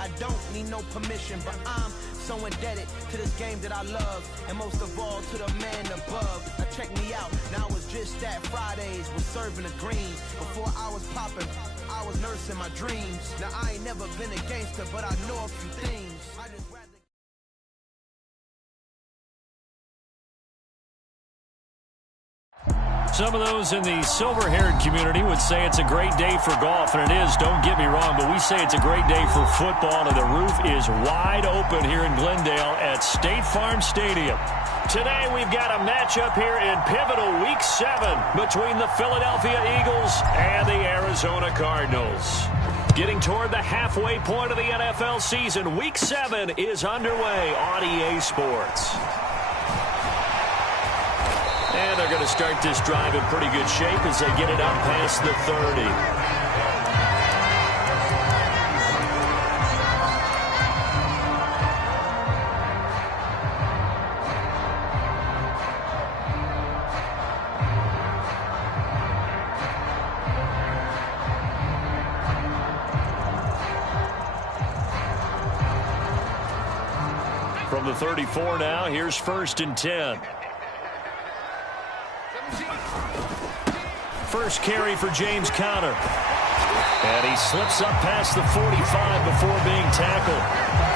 I don't need no permission, but I'm so indebted to this game that I love, and most of all to the man above. Now check me out, now it was just that Fridays was serving the green. Before I was popping, I was nursing my dreams. Now I ain't never been a gangster, but I know a few things. I just rather... Some of those in the silver-haired community would say it's a great day for golf, and it is, don't get me wrong, but we say it's a great day for football, and the roof is wide open here in Glendale at State Farm Stadium. Today we've got a matchup here in pivotal Week 7 between the Philadelphia Eagles and the Arizona Cardinals. Getting toward the halfway point of the NFL season, Week 7 is underway on EA Sports. And they're going to start this drive in pretty good shape as they get it up past the 30. From the 34 now, here's 1st and 10. First carry for James Conner. And he slips up past the 45 before being tackled.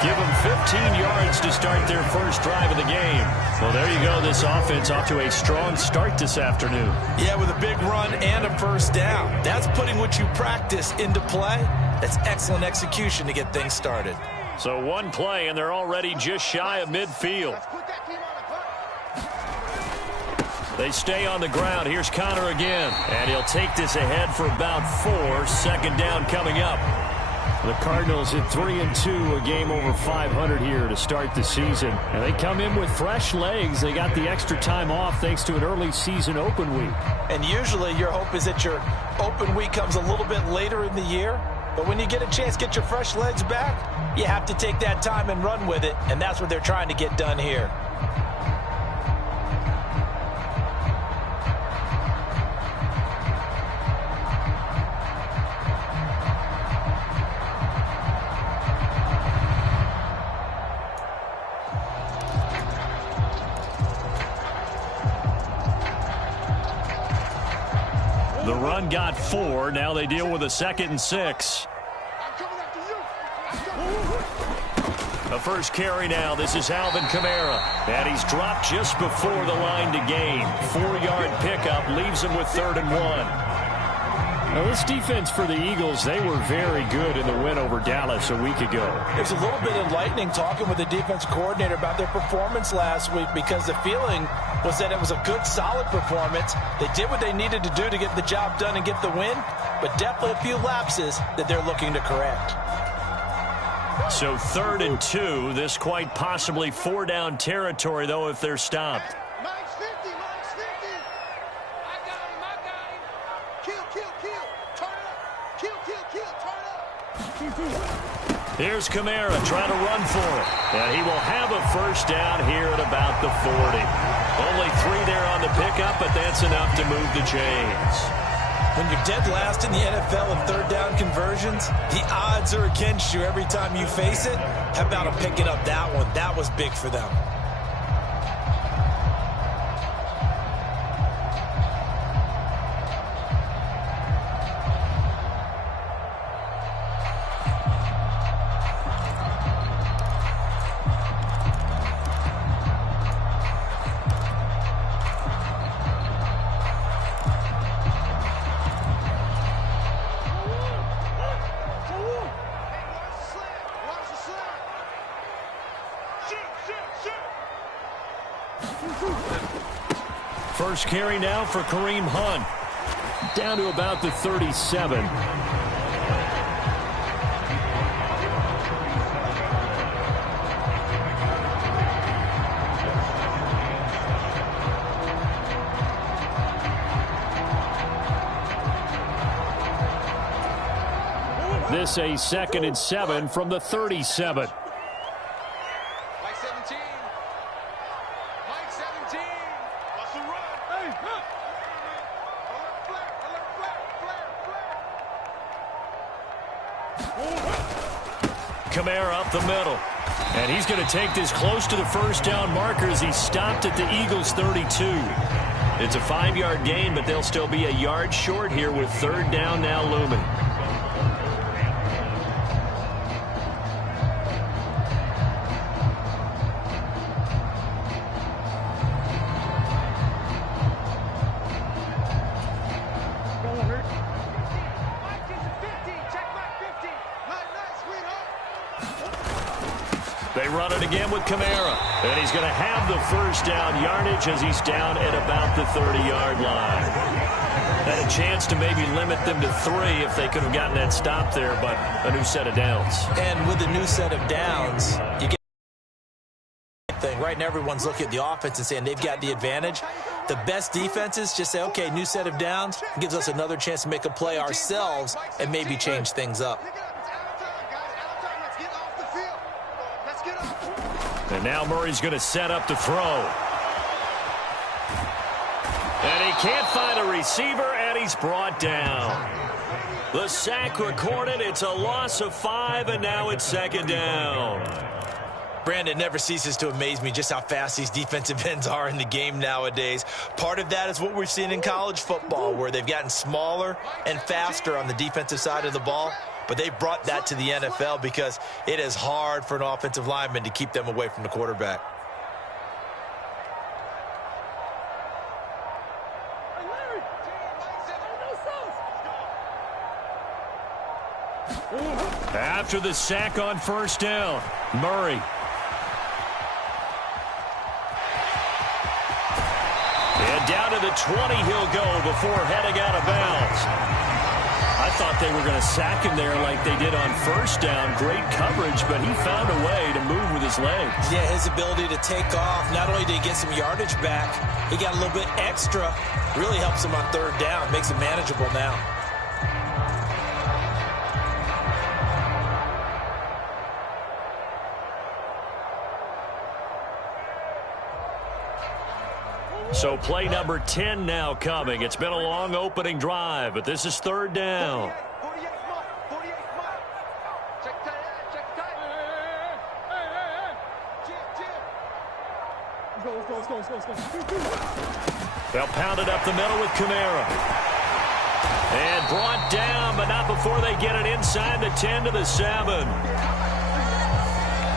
Give him 15 yards to start their first drive of the game. Well, there you go. This offense off to a strong start this afternoon. Yeah, with a big run and a first down. That's putting what you practice into play. That's excellent execution to get things started. So one play, and they're already just shy of midfield. They stay on the ground. Here's Conner again. And he'll take this ahead for about 4. 2nd down coming up. The Cardinals at 3-2, a game over 500 here to start the season. And they come in with fresh legs. They got the extra time off thanks to an early season open week. And usually your hope is that your open week comes a little bit later in the year. But when you get a chance to get your fresh legs back, you have to take that time and run with it. And that's what they're trying to get done here. The run got 4. Now they deal with a 2nd and 6. A first carry now. This is Alvin Kamara. And he's dropped just before the line to gain. 4-yard pickup leaves him with 3rd and 1. Now this defense for the Eagles, they were very good in the win over Dallas a week ago. It was a little bit enlightening talking with the defense coordinator about their performance last week, because the feeling was that it was a good, solid performance. They did what they needed to do to get the job done and get the win, but definitely a few lapses that they're looking to correct. So 3rd and 2, this quite possibly 4-down territory, though, if they're stopped. Mike's 50, Mike's 50. I got him. Kill, turn it up. Kill, turn it up. Here's Kamara trying to run for it. And he will have a first down here at about the 40. Only 3 there on the pickup, but that's enough to move the chains. When you're dead last in the NFL in 3rd down conversions, the odds are against you every time you face it. How about them picking up that one? That was big for them. First carry now for Kareem Hunt. Down to about the 37. This a 2nd and 7 from the 37. Kamara up the middle. And he's going to take this close to the first down marker as he stopped at the Eagles' 32. It's a 5-yard gain, but they'll still be a yard short here with third down now looming. They run it again with Kamara. And he's going to have the first down yardage as he's down at about the 30-yard line. Had a chance to maybe limit them to 3 if they could have gotten that stop there, but a new set of downs. And with the new set of downs, you get thing. Right now, everyone's looking at the offense and saying they've got the advantage. The best defenses just say, okay, new set of downs. It gives us another chance to make a play ourselves and maybe change things up. And now Murray's going to set up to throw. And he can't find a receiver, and he's brought down. The sack recorded. It's a loss of 5, and now it's second down. Brandon, never ceases to amaze me just how fast these defensive ends are in the game nowadays. Part of that is what we've seen in college football, where they've gotten smaller and faster on the defensive side of the ball. But they brought that to the NFL because it is hard for an offensive lineman to keep them away from the quarterback. After the sack on first down, Murray. And down to the 20 he'll go before heading out of bounds. I thought they were going to sack him there like they did on first down. Great coverage, but he found a way to move with his legs. Yeah, his ability to take off, not only did he get some yardage back, he got a little bit extra. Really helps him on third down, makes it manageable now. So play number 10 now coming. It's been a long opening drive, but this is third down. They'll pound it up the middle with Kamara. And brought down, but not before they get it inside the 10 to the 7.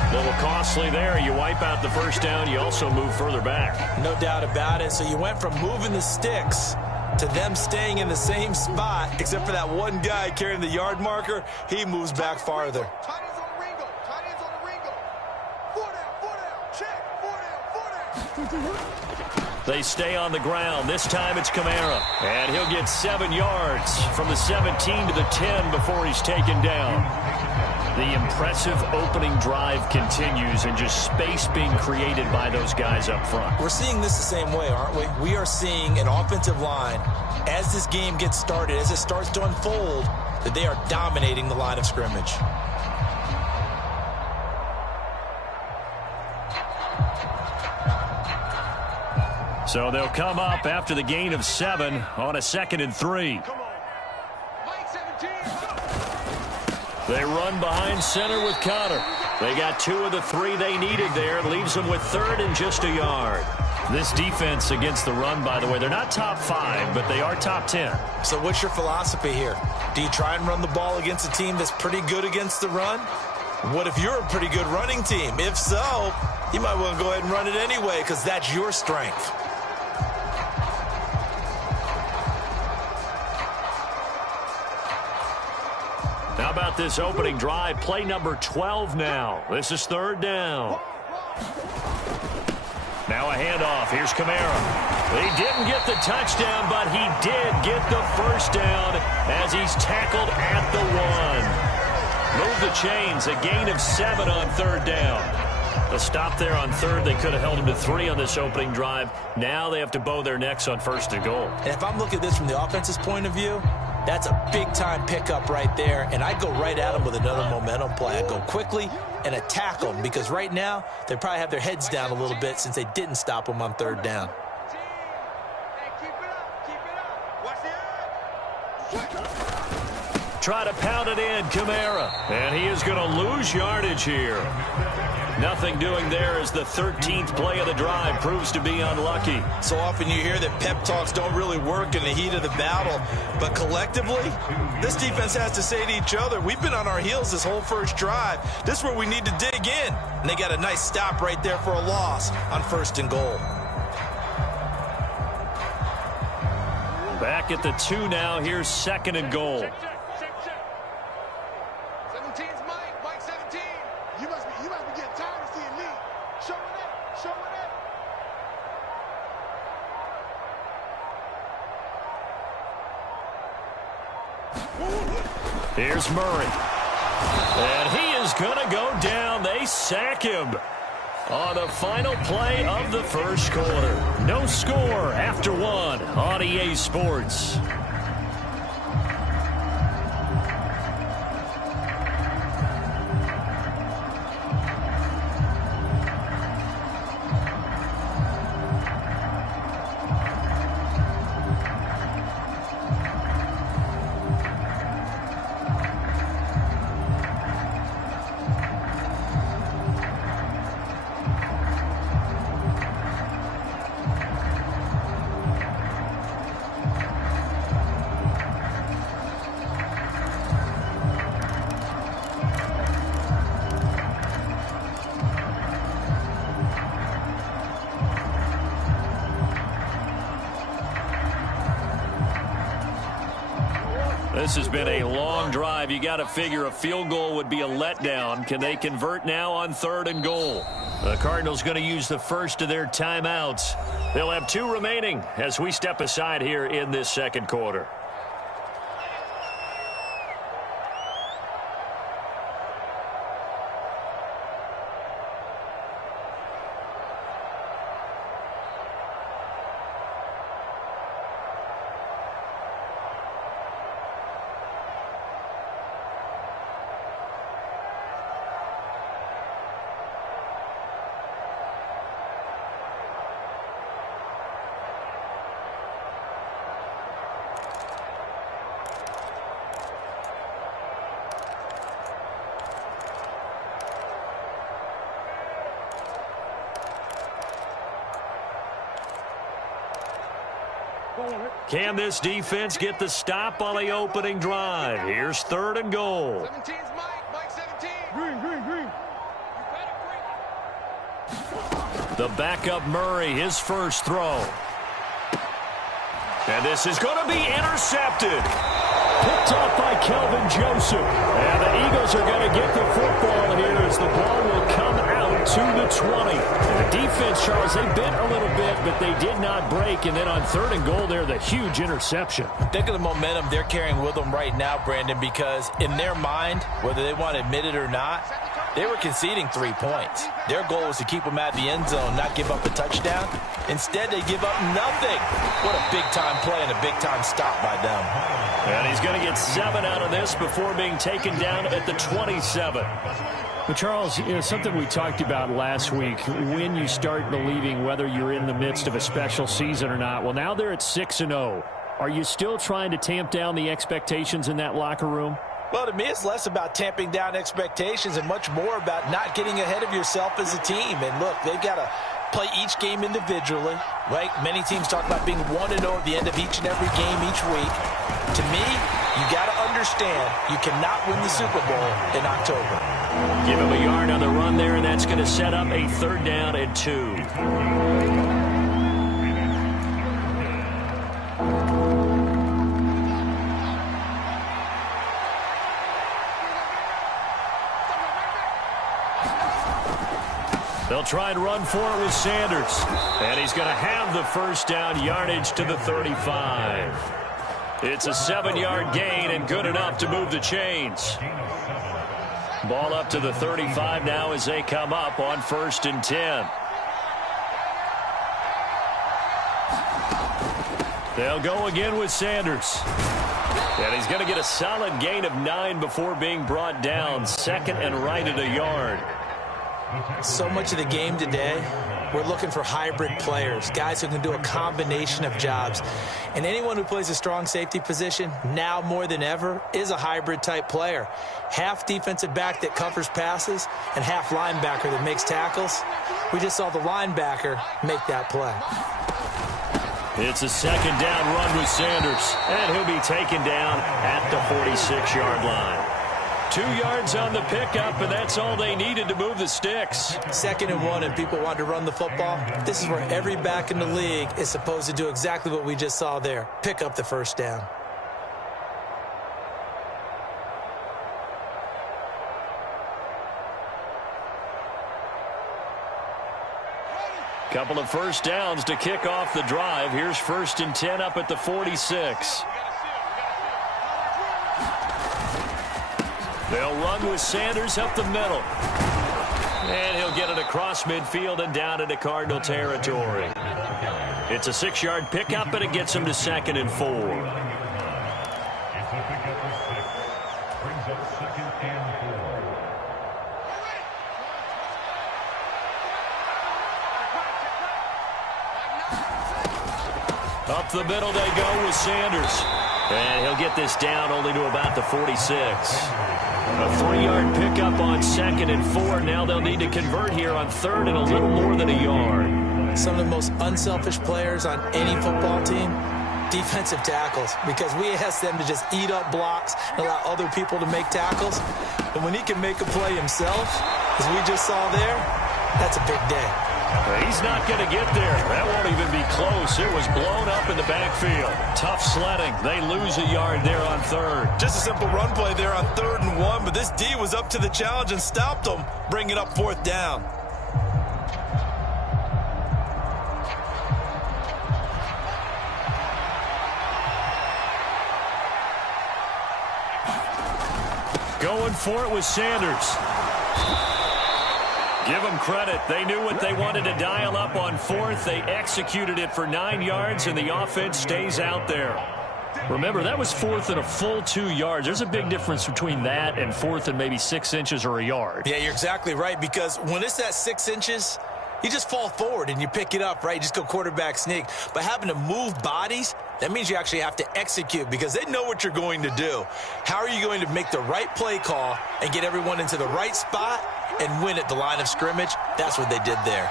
A little costly there. You wipe out the first down. You also move further back. No doubt about it. So you went from moving the sticks to them staying in the same spot, except for that one guy carrying the yard marker. He moves back farther. Tight ends on the Ringo. Tight ends on the Ringo. 4 down. Check. 4 down. They stay on the ground. This time it's Kamara. And he'll get 7 yards from the 17 to the 10 before he's taken down. The impressive opening drive continues, and just space being created by those guys up front. We're seeing this the same way, aren't we? We are seeing an offensive line, as this game gets started, as it starts to unfold, that they are dominating the line of scrimmage. So they'll come up after the gain of 7 on a 2nd and 3. They run behind center with Connor. They got 2 of the 3 they needed there. Leaves them with 3rd and just a yard. This defense against the run, by the way, they're not top 5, but they are top 10. So what's your philosophy here? Do you try and run the ball against a team that's pretty good against the run? What if you're a pretty good running team? If so, you might want to go ahead and run it anyway because that's your strength. How about this opening drive? Play number 12 now. This is third down. Now a handoff. Here's Kamara. He didn't get the touchdown, but he did get the first down as he's tackled at the 1. Move the chains. A gain of 7 on third down. A stop there on third. They could have held him to 3 on this opening drive. Now they have to bow their necks on 1st and goal. And if I'm looking at this from the offense's point of view, that's a big-time pickup right there, and I'd go right at them with another momentum play. I'd go quickly and attack them because right now they probably have their heads down a little bit since they didn't stop them on third down. Try to pound it in, Kamara. And he is going to lose yardage here. Nothing doing there as the 13th play of the drive proves to be unlucky. So often you hear that pep talks don't really work in the heat of the battle. But collectively, this defense has to say to each other, we've been on our heels this whole first drive. This is where we need to dig in. And they got a nice stop right there for a loss on 1st and goal. Back at the 2 now. Here's 2nd and goal. 17's Mike. Mike 17. You must be getting tired of seeing me. Show it up. Show it up. Here's Murray. And he is going to go down. They sack him on the final play of the first quarter. No score after 1 on EA Sports. This has been a long drive. You got to figure a field goal would be a letdown. Can they convert now on 3rd and goal? The Cardinals going to use the first of their timeouts. They'll have 2 remaining as we step aside here in this 2nd quarter. Can this defense get the stop on the opening drive? Here's 3rd and goal. 17's Mike. Mike 17. Green. The backup Murray, his first throw. And this is going to be intercepted. Picked off by Kelvin Joseph. And the Eagles are going to get the football here as the ball will come out to the 20. And the defense, Charles, they bent a little bit, but they did not break. And then on 3rd and goal there, the huge interception. Think of the momentum they're carrying with them right now, Brandon, because in their mind, whether they want to admit it or not, they were conceding 3 points. Their goal was to keep them out of the end zone, not give up a touchdown. Instead, they give up nothing. What a big-time play and a big-time stop by them. And he's going to get 7 out of this before being taken down at the 27. Well, Charles, something we talked about last week, when you start believing whether you're in the midst of a special season or not. Well, now they're at 6-0. Are you still trying to tamp down the expectations in that locker room? Well, to me, it's less about tamping down expectations and much more about not getting ahead of yourself as a team. And look, they've got to play each game individually, right? Many teams talk about being 1-0 at the end of each and every game each week. To me, you got to understand you cannot win the Super Bowl in October. Give him a yard on the run there, and that's going to set up a 3rd down and 2. They'll try and run for it with Sanders. And he's going to have the first down, yardage to the 35. It's a 7-yard gain and good enough to move the chains. Ball up to the 35 now as they come up on 1st and 10. They'll go again with Sanders. And he's going to get a solid gain of 9 before being brought down. 2nd and right at a yard. So much of the game today we're looking for hybrid players, guys who can do a combination of jobs. And anyone who plays a strong safety position, now more than ever, is a hybrid-type player. Half defensive back that covers passes and half linebacker that makes tackles. We just saw the linebacker make that play. It's a second down run with Sanders, and he'll be taken down at the 46-yard line. 2 yards on the pickup, and that's all they needed to move the sticks. 2nd and 1, and people want to run the football. This is where every back in the league is supposed to do exactly what we just saw there. Pick up the first down. Couple of first downs to kick off the drive. Here's 1st and 10 up at the 46. They'll run with Sanders up the middle. And he'll get it across midfield and down into Cardinal territory. It's a 6-yard pickup, and it gets him to 2nd and 4. Up the middle they go with Sanders. And he'll get this down only to about the 46. A 3-yard pickup on 2nd and 4. Now they'll need to convert here on 3rd and a little more than a yard. Some of the most unselfish players on any football team, defensive tackles, because we ask them to just eat up blocks and allow other people to make tackles. And when he can make a play himself, as we just saw there, that's a big day. He's not going to get there. That won't even be close. It was blown up in the backfield. Tough sledding. They lose a yard there on 3rd. Just a simple run play there on 3rd and 1, but this D was up to the challenge and stopped them, bringing up 4th down. Going for it with Sanders. Give them credit. They knew what they wanted to dial up on 4th. They executed it for 9 yards, and the offense stays out there. Remember, that was 4th and a full 2 yards. There's a big difference between that and 4th and maybe 6 inches or a yard. Yeah, you're exactly right, because when it's that 6 inches, you just fall forward and you pick it up, right? You just go quarterback sneak. But having to move bodies, that means you actually have to execute because they know what you're going to do. How are you going to make the right play call and get everyone into the right spot and win at the line of scrimmage? That's what they did there.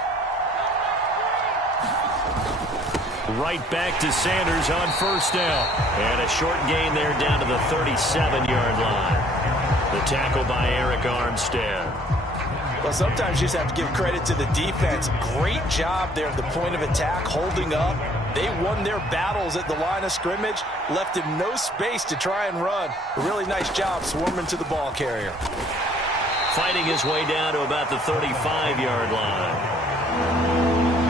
Right back to Sanders on 1st down. And a short gain there down to the 37-yard line. The tackle by Eric Armstead. Well, sometimes you just have to give credit to the defense. Great job there at the point of attack, holding up. They won their battles at the line of scrimmage, left him no space to try and run. A really nice job swarming to the ball carrier. Fighting his way down to about the 35-yard line.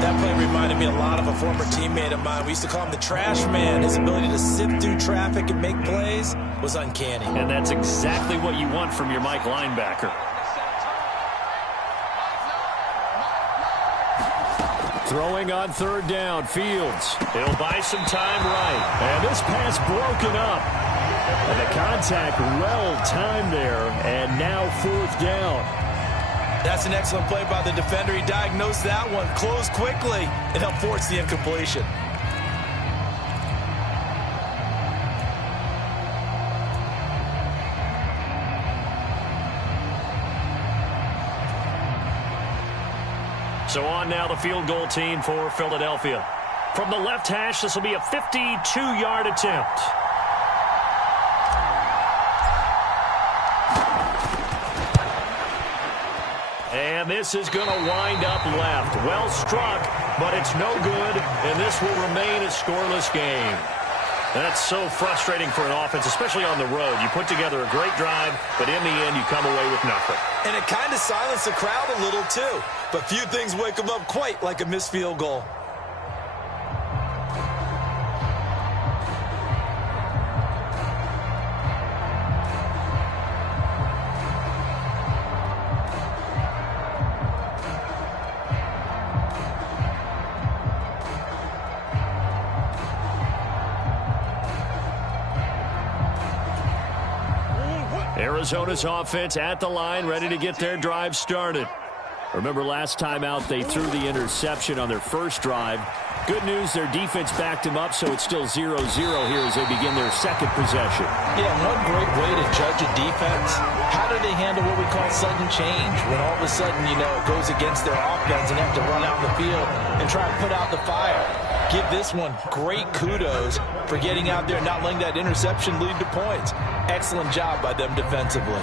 That play reminded me a lot of a former teammate of mine. We used to call him the trash man. His ability to sift through traffic and make plays was uncanny. And that's exactly what you want from your Mike linebacker. Throwing on 3rd down, Fields. He'll buy some time right. And this pass broken up. And the contact well-timed there, and now 4th down. That's an excellent play by the defender. He diagnosed that one, closed quickly, and helped force the incompletion. So on now the field goal team for Philadelphia. From the left hash, this will be a 52-yard attempt. And this is going to wind up left. Well struck, but it's no good, and this will remain a scoreless game. That's so frustrating for an offense, especially on the road. You put together a great drive, but in the end, you come away with nothing. And it kind of silenced the crowd a little, too. But few things wake them up quite like a missed field goal. Arizona's offense at the line, ready to get their drive started. Remember last time out they threw the interception on their first drive. Good news, their defense backed them up, so it's still 0-0 here as they begin their second possession. Yeah, one great way to judge a defense, how do they handle what we call sudden change? When all of a sudden, you know, it goes against their offense and they have to run out the field and try to put out the fire. Give this one great kudos for getting out there and not letting that interception lead to points. Excellent job by them defensively.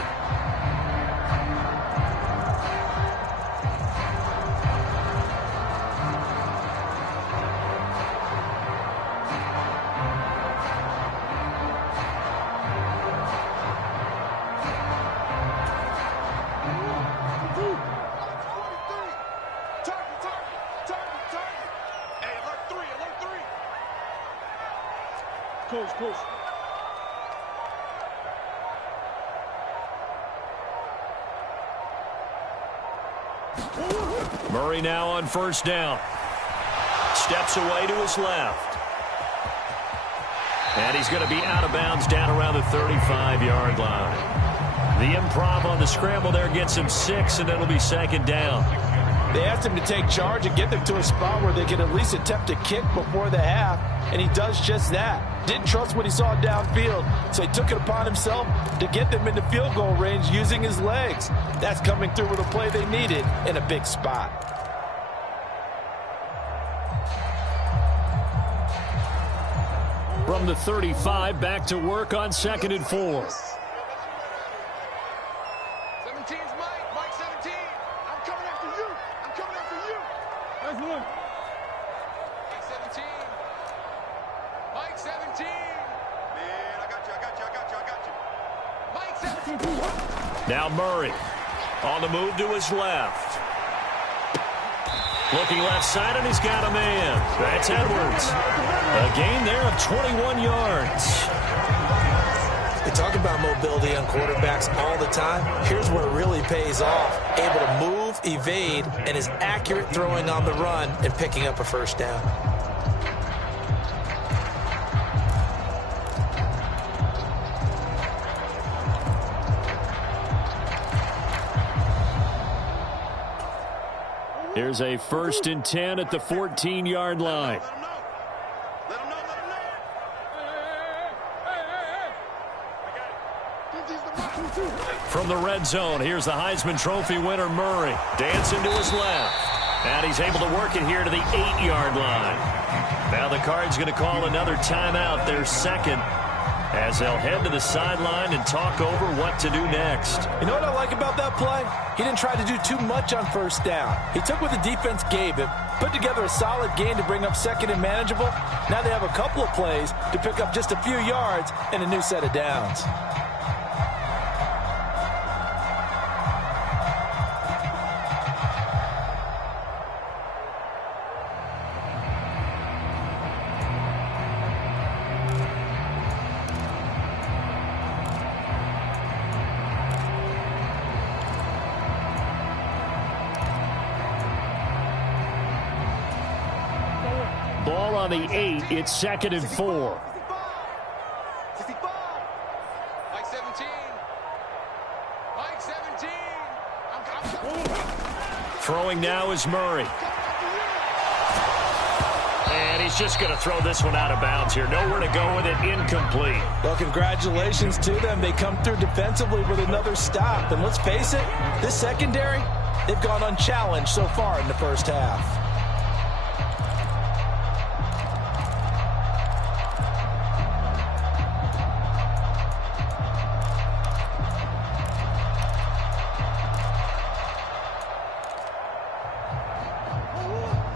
Close. Murray now on first down. Steps away to his left. And he's going to be out of bounds down around the 35-yard line. The improv on the scramble there gets him 6, and it'll be second down. They asked him to take charge and get them to a spot where they could at least attempt a kick before the half, and he does just that. Didn't trust what he saw downfield, so he took it upon himself to get them into field goal range using his legs. That's coming through with a play they needed in a big spot. From the 35, back to work on 2nd and 4. 17's Mike. Mike 17. I'm coming after you. Nice one. Mike 17. Mike 17. Man, I got you. Mike 17. Now Murray on the move to his left. Looking left side, and he's got a man. That's Edwards. A gain there of 21 yards. We talk about mobility on quarterbacks all the time. Here's where it really pays off. Able to move, evade, and is accurate throwing on the run and picking up a first down. Here's a 1st and 10 at the 14-yard line. Let him know. From the red zone, here's the Heisman Trophy winner, Murray. Dancing to his left. And he's able to work it here to the 8-yard line. Now the Cards going to call another timeout, their second, as they'll head to the sideline and talk over what to do next. You know what I like about that play? He didn't try to do too much on first down. He took what the defense gave him, put together a solid gain to bring up 2nd and manageable. Now they have a couple of plays to pick up just a few yards and a new set of downs. Ball on the 8. It's 2nd and 4. 65. Mike 17. Mike 17. I'm Throwing now is Murray. And he's just going to throw this one out of bounds here. Nowhere to go with it. Incomplete. Well, congratulations to them. They come through defensively with another stop. And let's face it, this secondary, they've gone unchallenged so far in the first half.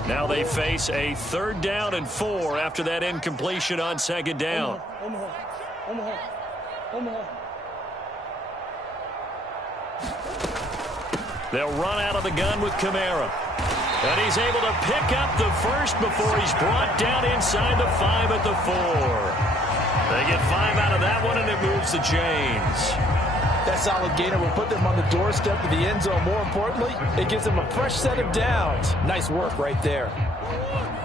Now they face a 3rd down and 4 after that incompletion on 2nd down. They'll run out of the gun with Kamara. And he's able to pick up the first before he's brought down inside the 5 at the 4. They get 5 out of that one, and it moves the chains. That solid gainer will put them on the doorstep of the end zone. More importantly, it gives them a fresh set of downs. Nice work right there.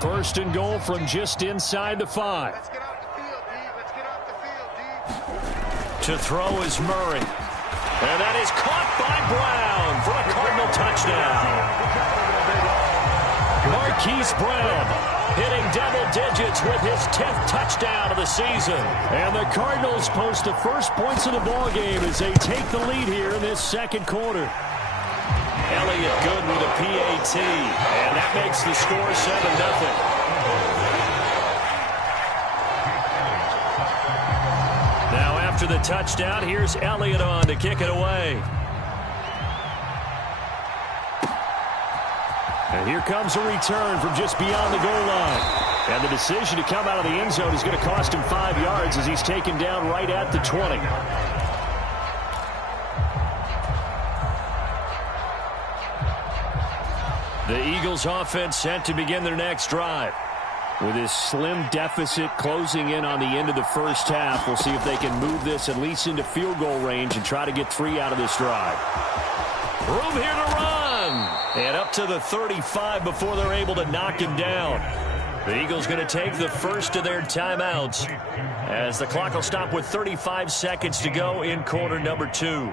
1st and goal from just inside the 5. Let's get off the field, D. Let's get off the field, D. To throw is Murray. And that is caught by Brown for a Cardinal touchdown. Marquise Brown hitting double digits with his 10th touchdown of the season. And the Cardinals post the first points of the ball game as they take the lead here in this second quarter. Elliott good with a PAT, and that makes the score 7-0. Now after the touchdown, here's Elliott on to kick it away. And here comes a return from just beyond the goal line. And the decision to come out of the end zone is going to cost him 5 yards as he's taken down right at the 20. The Eagles offense set to begin their next drive. With his slim deficit closing in on the end of the first half, we'll see if they can move this at least into field goal range and try to get 3 out of this drive. Room here to run. And up to the 35 before they're able to knock him down. The Eagles going to take the first of their timeouts as the clock will stop with 35 seconds to go in quarter number 2.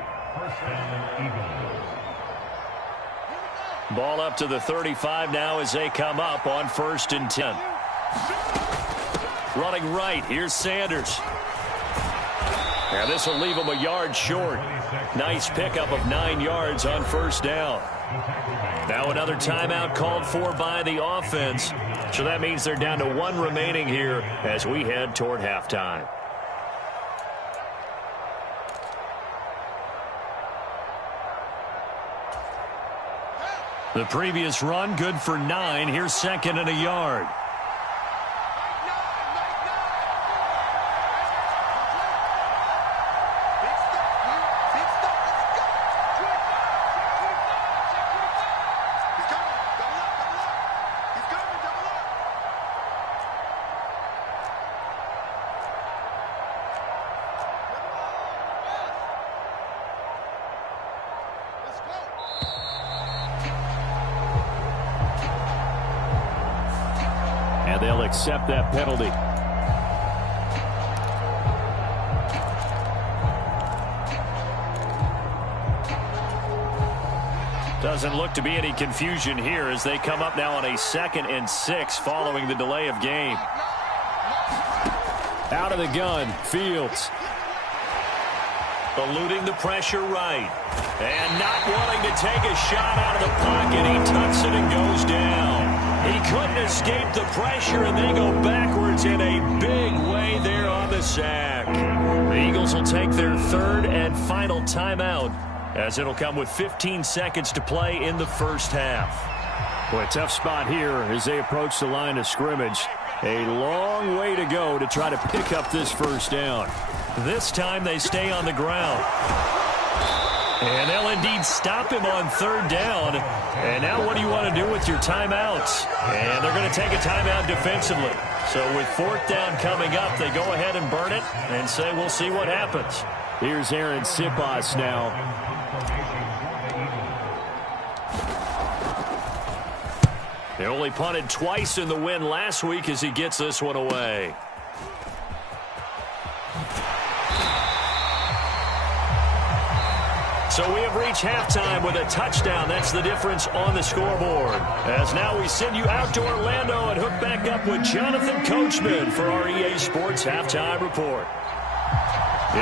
Ball up to the 35 now as they come up on 1st and 10. Running right, here's Sanders. And this will leave him a yard short. Nice pickup of 9 yards on 1st down. Now another timeout called for by the offense. So that means they're down to 1 remaining here as we head toward halftime. The previous run good for 9. Here's 2nd and a yard. And they'll accept that penalty. Doesn't look to be any confusion here as they come up now on a 2nd and 6 following the delay of game. Out of the gun, Fields. Eluding the pressure right. And not wanting to take a shot out of the pocket. He tucks it and goes down. He couldn't escape the pressure, and they go backwards in a big way there on the sack. The Eagles will take their 3rd and final timeout as it'll come with 15 seconds to play in the first half. Boy, a tough spot here as they approach the line of scrimmage. A long way to go to try to pick up this 1st down. This time they stay on the ground. And they'll indeed stop him on 3rd down. And now what do you want to do with your timeouts? And they're going to take a timeout defensively. So with 4th down coming up, they go ahead and burn it and say we'll see what happens. Here's Aaron Sipas now. They only punted twice in the win last week as he gets this one away. So we have reached halftime with a touchdown. That's the difference on the scoreboard. As now we send you out to Orlando and hook back up with Jonathan Coachman for our EA Sports Halftime Report.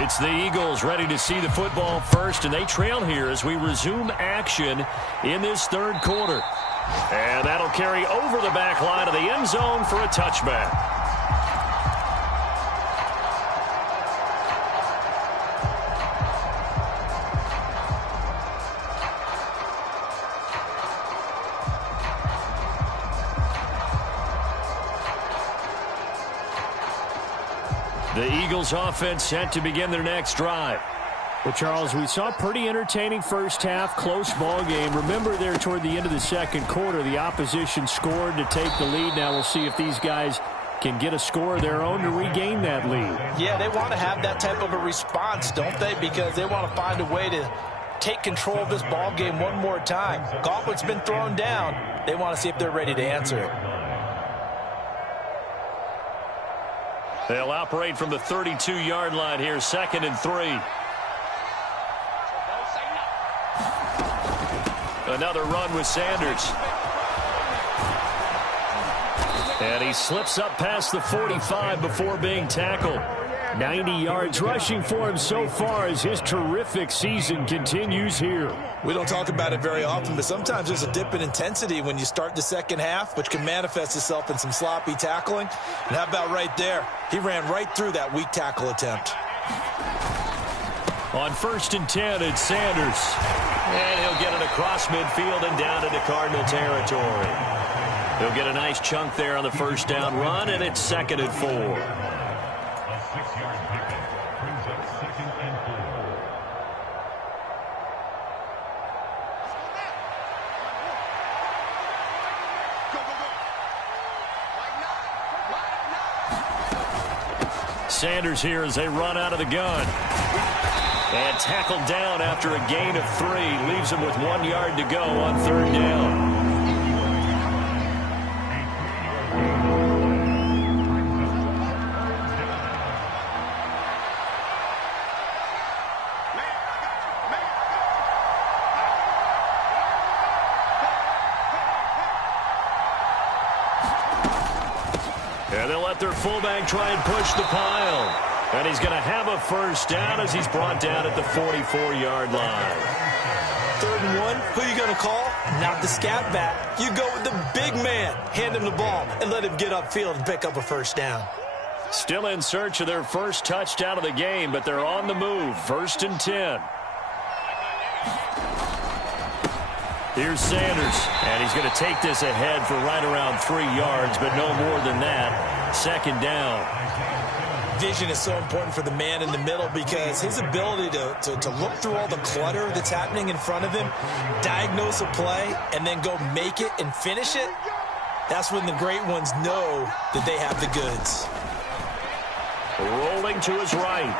It's the Eagles ready to see the football first, and they trail here as we resume action in this 3rd quarter. And that'll carry over the back line of the end zone for a touchback. The Eagles offense set to begin their next drive. Well, Charles, we saw a pretty entertaining first half, close ball game. Remember there toward the end of the second quarter, the opposition scored to take the lead. Now we'll see if these guys can get a score of their own to regain that lead. Yeah, they want to have that type of a response, don't they? Because they want to find a way to take control of this ball game one more time. Gauntlet's been thrown down. They want to see if they're ready to answer it. They'll operate from the 32-yard line here, 2nd and 3. Another run with Sanders. And he slips up past the 45 before being tackled. 90 yards rushing for him so far as his terrific season continues here. We don't talk about it very often, but sometimes there's a dip in intensity when you start the second half, which can manifest itself in some sloppy tackling. And how about right there? He ran right through that weak tackle attempt. On 1st and 10, it's Sanders. And he'll get it across midfield and down into Cardinal territory. He'll get a nice chunk there on the first down run, and it's 2nd and 4. Sanders here as they run out of the gun. And tackled down after a gain of 3. Leaves him with 1 yard to go on 3rd down. And they'll let their fullback try and push the pile. And he's going to have a first down as he's brought down at the 44-yard line. 3rd and 1, who are you going to call? Not the scat back. You go with the big man. Hand him the ball and let him get upfield and pick up a first down. Still in search of their first touchdown of the game, but they're on the move. 1st and 10. Here's Sanders, and he's going to take this ahead for right around 3 yards, but no more than that. 2nd down. Vision is so important for the man in the middle because his ability to look through all the clutter that's happening in front of him, diagnose a play, and then go make it and finish it, that's when the great ones know that they have the goods. Rolling to his right.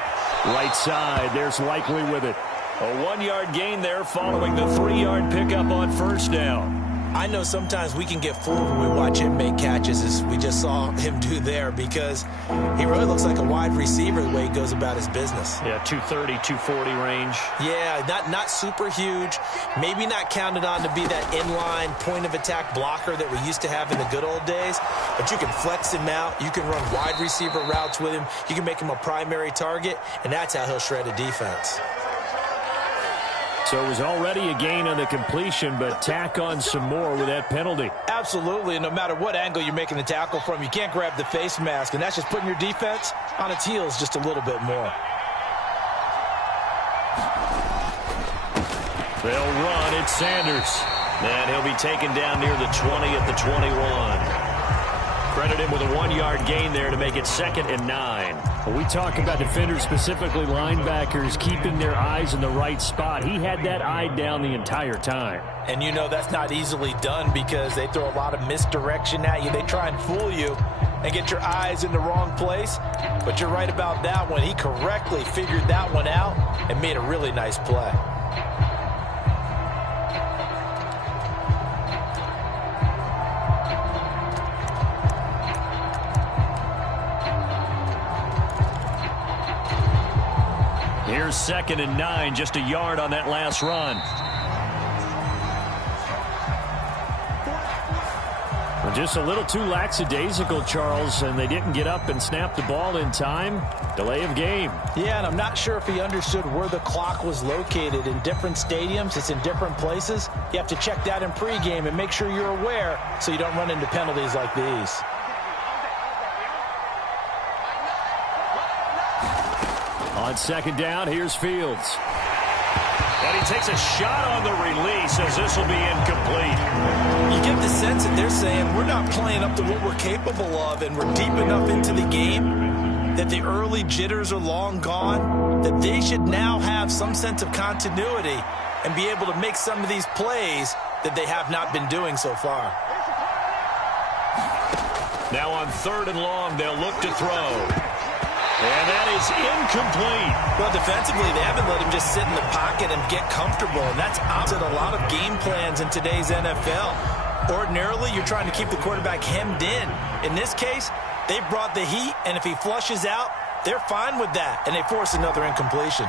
Right side, there's Likely with it. A 1 yard gain there following the 3 yard pickup on first down. I know sometimes we can get fooled when we watch him make catches, as we just saw him do there, because he really looks like a wide receiver the way he goes about his business. Yeah, 230, 240 range. Yeah, not super huge. Maybe not counted on to be that inline point-of-attack blocker that we used to have in the good old days, but you can flex him out. You can run wide receiver routes with him. You can make him a primary target, and that's how he'll shred a defense. So it was already a gain on the completion, but tack on some more with that penalty. Absolutely, and no matter what angle you're making the tackle from, you can't grab the face mask, and that's just putting your defense on its heels just a little bit more. They'll run. It's Sanders. And he'll be taken down near the 20 at the 21. Credit him with a 1 yard gain there to make it 2nd and 9. When we talk about defenders, specifically linebackers, keeping their eyes in the right spot, he had that eye down the entire time. And you know that's not easily done because they throw a lot of misdirection at you. They try and fool you and get your eyes in the wrong place. But you're right about that one. He correctly figured that one out and made a really nice play. Here's 2nd and 9, just a yard on that last run. Well, just a little too lackadaisical, Charles, and they didn't get up and snap the ball in time. Delay of game. Yeah, and I'm not sure if he understood where the clock was located. In different stadiums, it's in different places. You have to check that in pregame and make sure you're aware so you don't run into penalties like these. On 2nd down, here's Fields. And he takes a shot on the release as this will be incomplete. You get the sense that they're saying we're not playing up to what we're capable of, and we're deep enough into the game that the early jitters are long gone, that they should now have some sense of continuity and be able to make some of these plays that they have not been doing so far. Now on 3rd and long, they'll look to throw. And that is incomplete. Well, defensively, they haven't let him just sit in the pocket and get comfortable, and that's opposite a lot of game plans in today's NFL. Ordinarily, you're trying to keep the quarterback hemmed in. In this case, they brought the heat, and if he flushes out, they're fine with that, and they force another incompletion.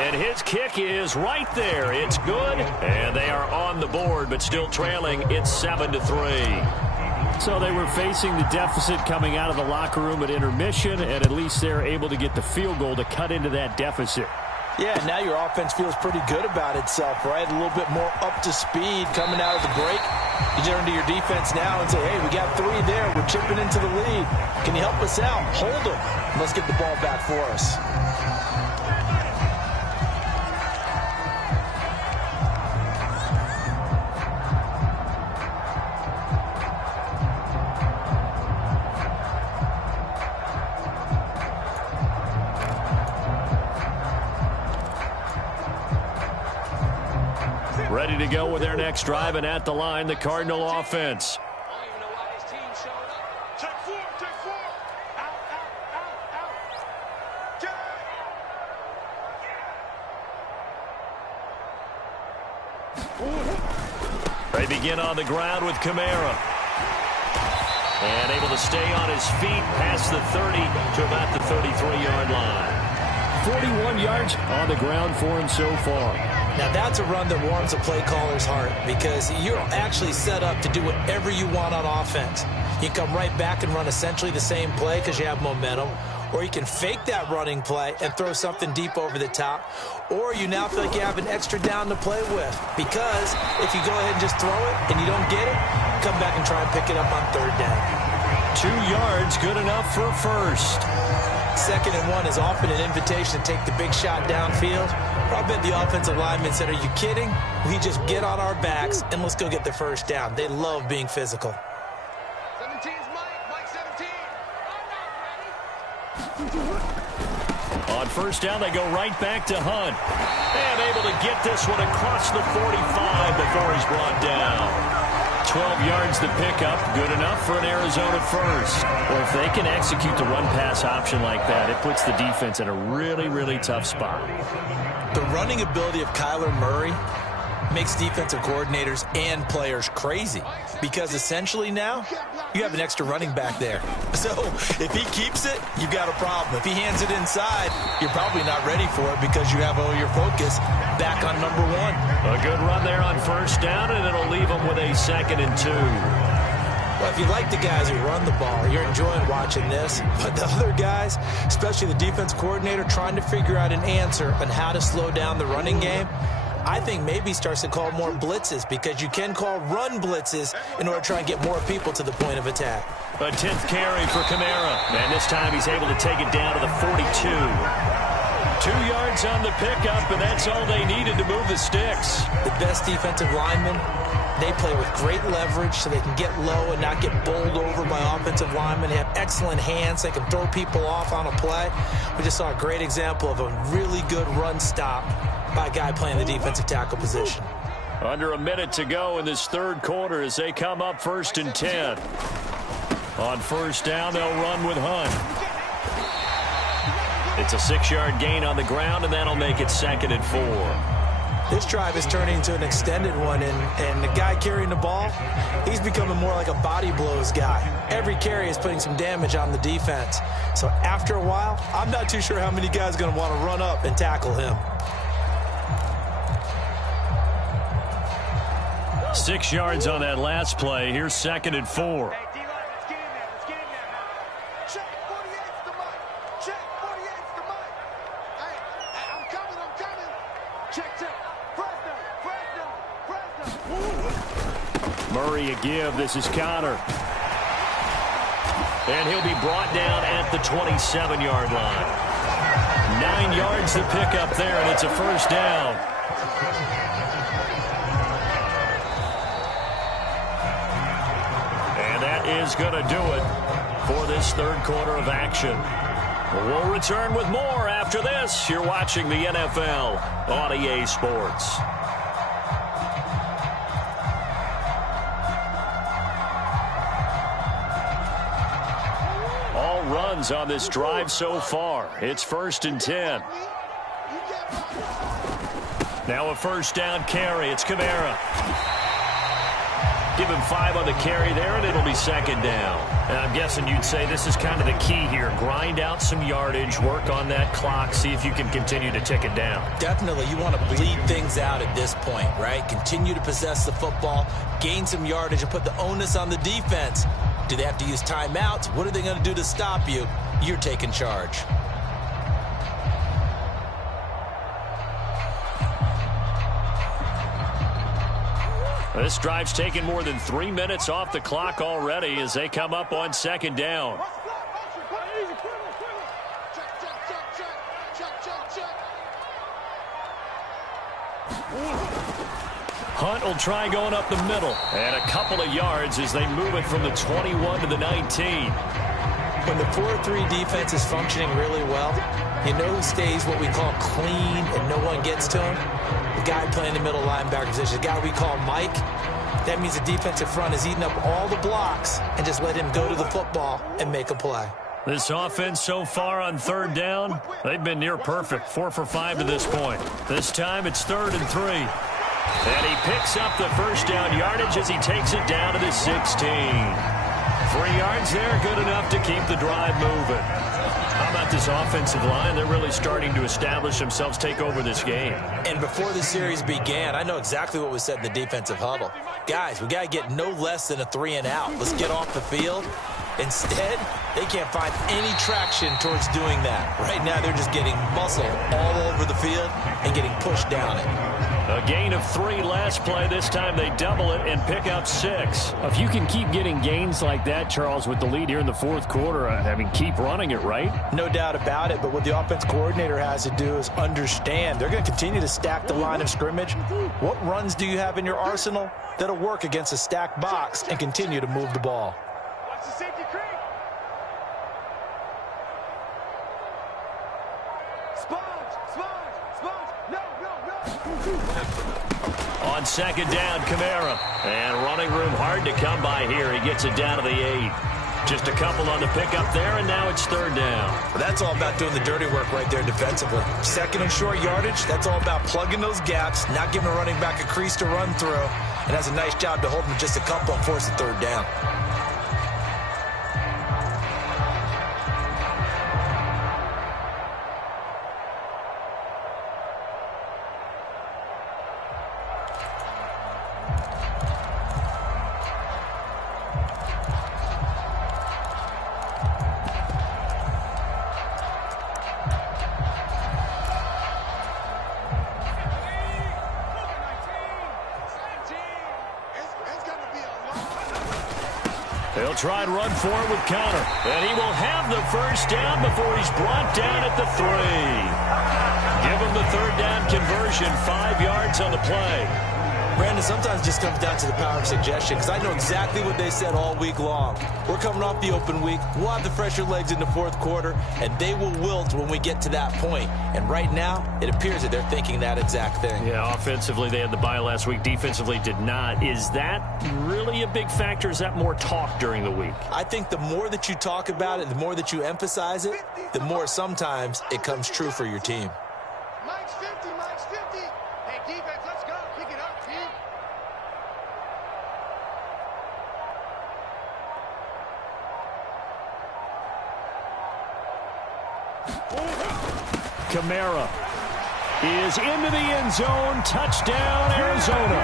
And his kick is right there. It's good, and they are on the board, but still trailing. It's 7-3. So they were facing the deficit coming out of the locker room at intermission, and at least they're able to get the field goal to cut into that deficit. Yeah, now your offense feels pretty good about itself, right? A little bit more up to speed coming out of the break. You turn to your defense now and say, hey, we got 3 there. We're chipping into the lead. Can you help us out? Hold them. Let's get the ball back for us. Ready to go with their next drive, and at the line, the Cardinal offense. They begin on the ground with Kamara. And able to stay on his feet past the 30 to about the 33-yard line. 41 yards on the ground for him so far. Now that's a run that warms a play caller's heart because you're actually set up to do whatever you want on offense. You come right back and run essentially the same play because you have momentum, or you can fake that running play and throw something deep over the top, or you now feel like you have an extra down to play with because if you go ahead and just throw it and you don't get it, come back and try and pick it up on 3rd down. 2 yards, good enough for first. 2nd and 1 is often an invitation to take the big shot downfield. I bet the offensive lineman said, are you kidding? We just get on our backs and let's go get the 1st down. They love being physical. 17's Mike 17. On 1st down, they go right back to Hunt. And able to get this one across the 45 before he's brought down. 12 yards to pick up, good enough for an Arizona 1st. Well, if they can execute the run-pass option like that, it puts the defense in a really, really tough spot. The running ability of Kyler Murray makes defensive coordinators and players crazy because essentially now you have an extra running back there. So if he keeps it, you've got a problem. If he hands it inside, you're probably not ready for it because you have all your focus back on number 1. A good run there on 1st down, and it'll leave them with a 2nd and 2. Well, if you like the guys who run the ball, you're enjoying watching this. But the other guys, especially the defense coordinator, trying to figure out an answer on how to slow down the running game, I think maybe starts to call more blitzes because you can call run blitzes in order to try and get more people to the point of attack. A 10th carry for Kamara, and this time he's able to take it down to the 42. 2 yards on the pickup, and that's all they needed to move the sticks. The best defensive linemen, they play with great leverage so they can get low and not get bowled over by offensive linemen. They have excellent hands. They can throw people off on a play. We just saw a great example of a really good run stop by a guy playing the defensive tackle position. Under a minute to go in this 3rd quarter as they come up 1st and 10. On 1st down, they'll run with Hunt. It's a 6-yard gain on the ground, and that'll make it 2nd and 4. This drive is turning into an extended one, and the guy carrying the ball, he's becoming more like a body blows guy. Every carry is putting some damage on the defense. So after a while, I'm not too sure how many guys are going to want to run up and tackle him. 6 yards on that last play. Here's 2nd and 4. Murray a give. This is Connor. And he'll be brought down at the 27-yard line. 9 yards to pick up there, and it's a 1st down. And that is going to do it for this 3rd quarter of action. We'll return with more after this. You're watching the NFL on EA Sports. All runs on this drive so far. It's 1st and 10. Now a 1st down carry. It's Kamara. Give him 5 on the carry there, and it'll be second down. And I'm guessing you'd say this is kind of the key here. Grind out some yardage, work on that clock, see if you can continue to tick it down. Definitely, you want to bleed things out at this point, right? Continue to possess the football, gain some yardage, and put the onus on the defense. Do they have to use timeouts? What are they going to do to stop you? You're taking charge. This drive's taken more than 3 minutes off the clock already as they come up on second down. Hunt will try going up the middle. And a couple of yards as they move it from the 21 to the 19. When the 4-3 defense is functioning really well, you know who stays what we call clean and no one gets to him? The guy playing the middle linebacker position, the guy we call Mike. That means the defensive front is eating up all the blocks and just let him go to the football and make a play. This offense so far on third down, they've been near perfect. 4 for 5 to this point. This time it's 3rd and 3. And he picks up the first down yardage as he takes it down to the 16. 3 yards there, good enough to keep the drive moving. How about this offensive line? They're really starting to establish themselves, take over this game. And before the series began, I know exactly what was said in the defensive huddle. Guys, we got to get no less than a 3-and-out. Let's get off the field. Instead, they can't find any traction towards doing that. Right now, they're just getting muscled all over the field and getting pushed down it. A gain of 3 last play. This time they double it and pick up 6. If you can keep getting gains like that, Charles, with the lead here in the fourth quarter, I mean, keep running it, right? No doubt about it, but what the offense coordinator has to do is understand. They're going to continue to stack the line of scrimmage. What runs do you have in your arsenal that'll work against a stacked box and continue to move the ball? Watch the safety creep. Sponge. No. On second down, Kamara. And running room hard to come by here. He gets it down to the 8. Just a couple on the pickup there, and now it's 3rd down. Well, that's all about doing the dirty work right there defensively. Second and short yardage, that's all about plugging those gaps, not giving a running back a crease to run through, and has a nice job to hold him just a couple and force the 3rd down. They'll try and run forward with Connor. And he will have the first down before he's brought down at the 3. Give him the 3rd down conversion, 5 yards on the play. Brandon, sometimes it just comes down to the power of suggestion, because I know exactly what they said all week long. We're coming off the open week. We'll have the fresher legs in the fourth quarter, and they will wilt when we get to that point. And right now, it appears that they're thinking that exact thing. Yeah, offensively, they had the bye last week. Defensively, did not. Is that really a big factor? Is that more talk during the week? I think the more that you talk about it, the more that you emphasize it, the more sometimes it comes true for your team. Mike's 50. Hey, defense, let's go. Pick it up, team. Kamara is into the end zone. Touchdown, Arizona.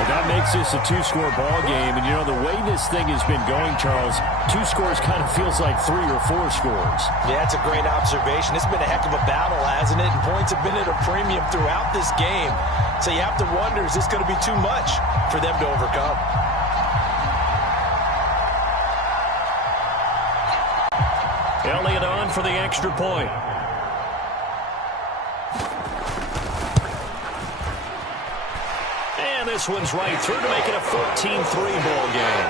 And that makes this a 2-score ball game. And, you know, the way this thing has been going, Charles, 2 scores kind of feels like 3 or 4 scores. Yeah, that's a great observation. It's been a heck of a battle, hasn't it? And points have been at a premium throughout this game. So you have to wonder, is this going to be too much for them to overcome? Elliott on for the extra point. And this one's right through to make it a 14-3 ball game.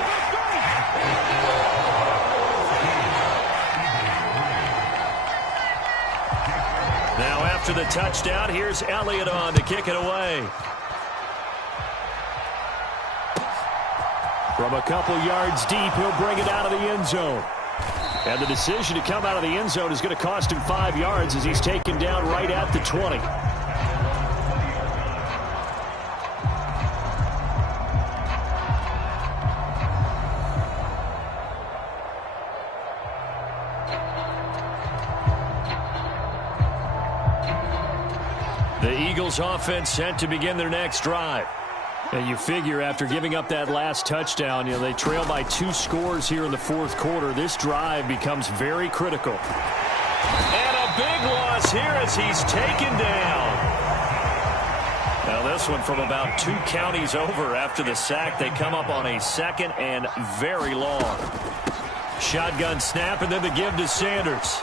Now after the touchdown, here's Elliott on to kick it away. From a couple yards deep, he'll bring it out of the end zone. And the decision to come out of the end zone is going to cost him 5 yards as he's taken down right at the 20. Eagles offense set to begin their next drive. And you figure after giving up that last touchdown, they trail by 2 scores here in the fourth quarter. This drive becomes very critical. And a big loss here as he's taken down. Now this one from about 2 counties over after the sack. They come up on a 2nd and very long. Shotgun snap and then the give to Sanders.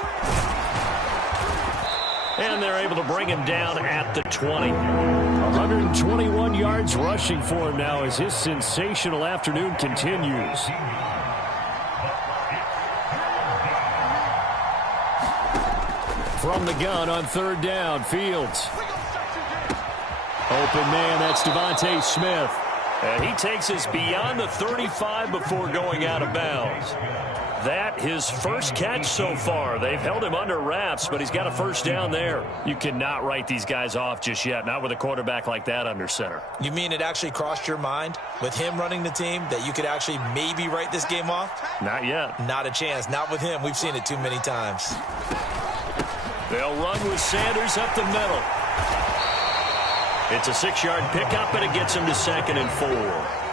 And they're able to bring him down at the 20. 121 yards rushing for him now as his sensational afternoon continues. From the gun on 3rd down, Fields. Open man, that's Devontae Smith. And he takes us beyond the 35 before going out of bounds. That his first catch so far. They've held him under wraps, but he's got a first down there. You cannot write these guys off just yet, not with a quarterback like that under center. You mean it actually crossed your mind with him running the team that you could actually maybe write this game off? Not yet. Not a chance. Not with him. We've seen it too many times. They'll run with Sanders up the middle. It's a 6-yard pickup, and it gets him to 2nd and 4.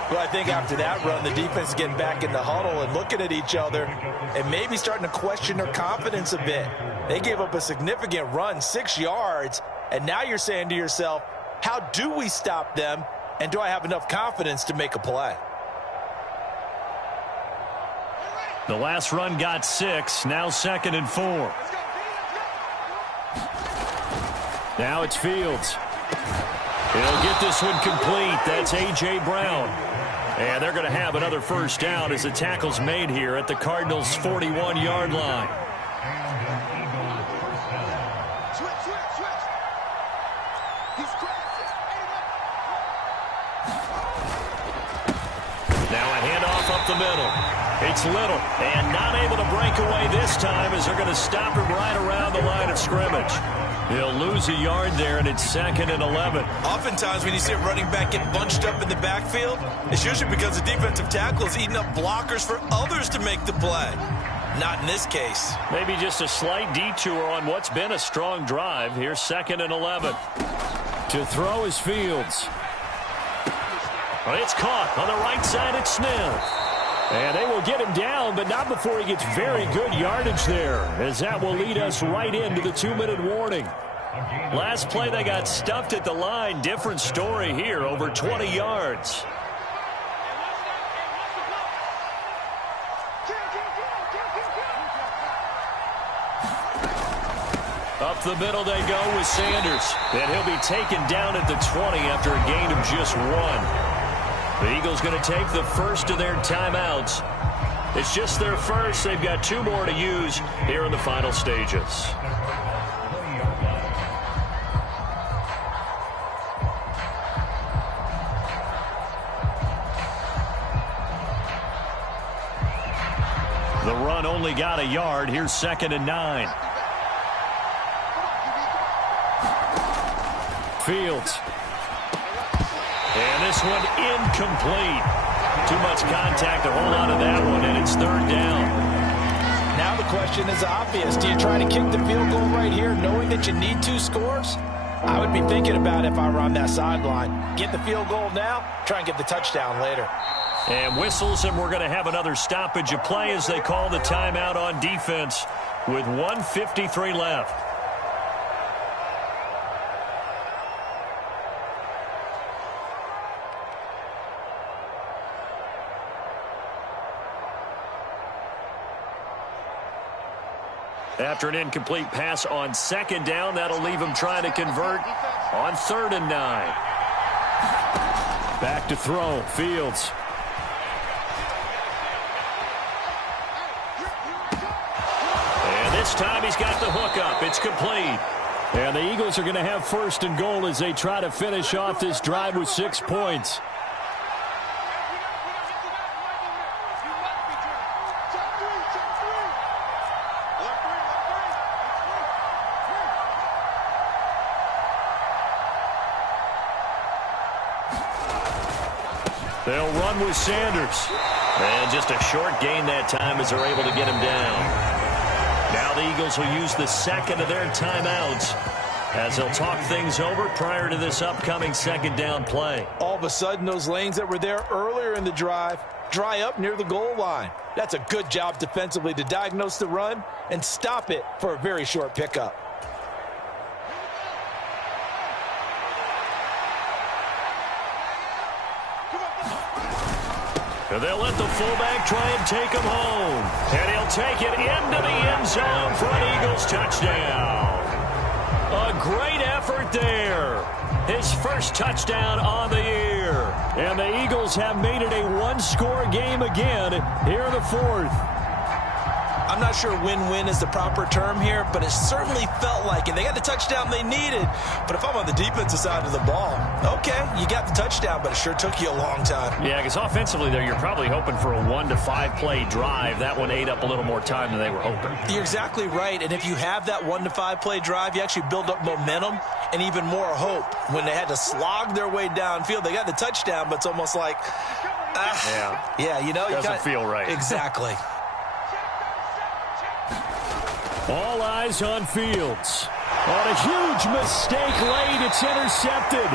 Well, I think after that run, the defense is getting back in the huddle and looking at each other and maybe starting to question their confidence a bit. They gave up a significant run, 6 yards, and now you're saying to yourself, how do we stop them, and do I have enough confidence to make a play? The last run got 6, now 2nd and 4. Now it's Fields. He'll get this one complete. That's A.J. Brown. And they're going to have another first down as the tackle's made here at the Cardinals' 41-yard line. Now a handoff up the middle. It's Little, and not able to break away this time as they're going to stop him right around the line of scrimmage. He'll lose a yard there, and it's 2nd and 11. Oftentimes when you see a running back get bunched up in the backfield, it's usually because the defensive tackle is eating up blockers for others to make the play. Not in this case. Maybe just a slight detour on what's been a strong drive. Here's 2nd and 11. To throw is Fields. Well, it's caught on the right side at Smith. And they will get him down, but not before he gets very good yardage there, as that will lead us right into the 2-minute warning. Last play, they got stuffed at the line. Different story here, over 20 yards. Up the middle they go with Sanders. And he'll be taken down at the 20 after a gain of just 1. The Eagles going to take the first of their timeouts. It's just their first. They've got 2 more to use here in the final stages. The run only got a yard. Here's 2nd and 9. Fields. And this one incomplete. Too much contact to hold on to that one, and it's 3rd down. Now the question is obvious. Do you try to kick the field goal right here knowing that you need 2 scores? I would be thinking about it if I were on that sideline. Get the field goal now, try and get the touchdown later. And whistles, and we're going to have another stoppage of play as they call the timeout on defense with 1:53 left. After an incomplete pass on 2nd down, that'll leave him trying to convert on 3rd and 9. Back to throw, Fields. And this time he's got the hook up. It's complete. And the Eagles are going to have 1st and goal as they try to finish off this drive with 6 points. They'll run with Sanders. And just a short gain that time as they're able to get him down. Now the Eagles will use the 2nd of their timeouts as he'll talk things over prior to this upcoming second down play. All of a sudden, those lanes that were there earlier in the drive dry up near the goal line. That's a good job defensively to diagnose the run and stop it for a very short pickup. They'll let the fullback try and take him home. And he'll take it into the end zone for an Eagles touchdown. A great effort there. His first touchdown on the year. And the Eagles have made it a one-score game again here in the fourth. I'm not sure win-win is the proper term here, but it certainly felt like it. They got the touchdown they needed. But if I'm on the defensive side of the ball, okay, you got the touchdown, but it sure took you a long time. Yeah, because offensively there, you're probably hoping for a 1 to 5 play drive. That one ate up a little more time than they were hoping. You're exactly right. And if you have that 1 to 5 play drive, you actually build up momentum and even more hope. When they had to slog their way downfield, they got the touchdown, but it's almost like, yeah, you know, doesn't feel right. Exactly. All eyes on Fields. On a huge mistake late, it's intercepted.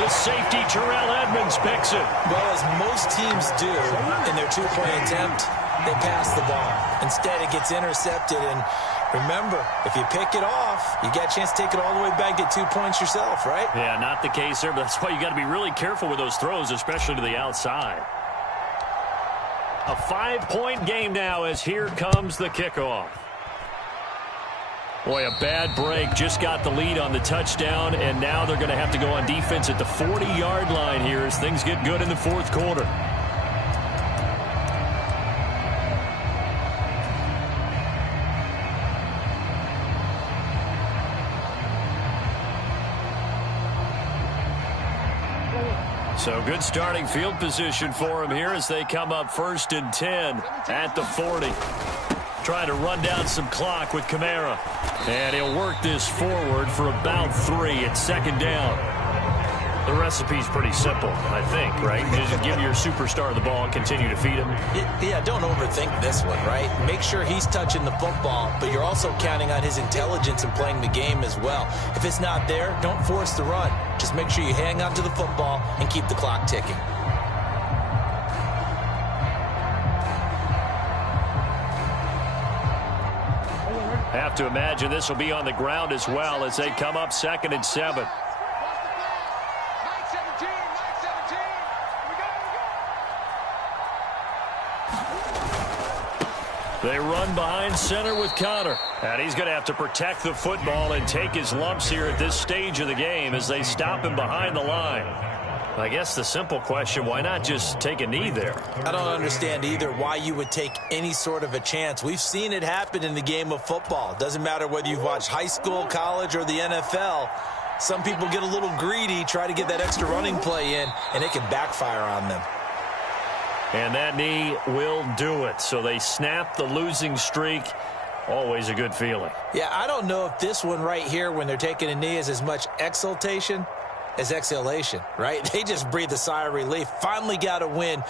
The safety, Terrell Edmonds, picks it. Well, as most teams do in their two-point attempt, they pass the ball. Instead, it gets intercepted. And remember, if you pick it off, you got a chance to take it all the way back, get 2 points yourself, right? Yeah, not the case there, but that's why you got to be really careful with those throws, especially to the outside. A 5-point game now as here comes the kickoff. Boy, a bad break. Just got the lead on the touchdown, and now they're going to have to go on defense at the 40-yard line here as things get good in the fourth quarter. So good starting field position for him here as they come up 1st and 10 at the 40. Trying to run down some clock with Kamara. And he'll work this forward for about 3 at second down. The recipe's pretty simple, I think, right? Just give your superstar the ball and continue to feed him. Yeah, don't overthink this one, right? Make sure he's touching the football, but you're also counting on his intelligence in playing the game as well. If it's not there, don't force the run. Just make sure you hang on to the football and keep the clock ticking. Have to imagine this will be on the ground as well as they come up 2nd and 7. They run behind center with Connor. And he's going to have to protect the football and take his lumps here at this stage of the game as they stop him behind the line. I guess the simple question, why not just take a knee there? I don't understand either why you would take any sort of a chance. We've seen it happen in the game of football. Doesn't matter whether you've watched high school, college, or the NFL. Some people get a little greedy, try to get that extra running play in, and it can backfire on them. And that knee will do it. So they snap the losing streak. Always a good feeling. Yeah, I don't know if this one right here, when they're taking a knee, is as much exultation as exhalation, right? They just breathe a sigh of relief. Finally got a win.